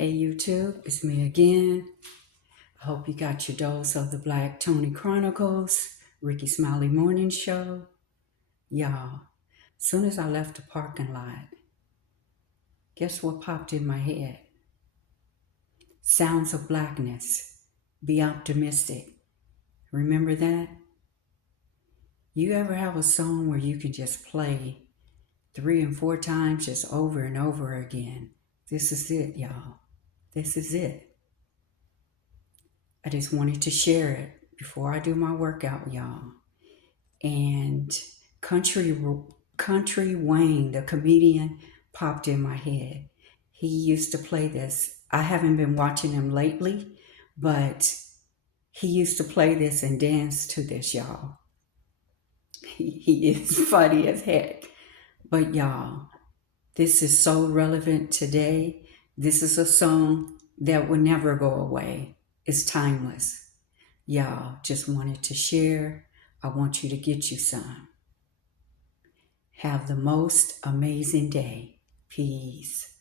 Hey YouTube, it's me again. I hope you got your dose of the Black Tony Chronicles, Ricky Smiley Morning Show. Y'all, soon as I left the parking lot, guess what popped in my head? Sounds of Blackness. Be optimistic. Remember that? You ever have a song where you can just play 3 and 4 times just over and over again? This is it, y'all. This is it. I just wanted to share it before I do my workout, y'all. And Country Wayne, the comedian, popped in my head. He used to play this. I haven't been watching him lately, but he used to play this and dance to this, y'all. He is funny as heck. But y'all, this is so relevant today. This is a song that will never go away. It's timeless. Y'all, just wanted to share. I want you to get you some. Have the most amazing day. Peace.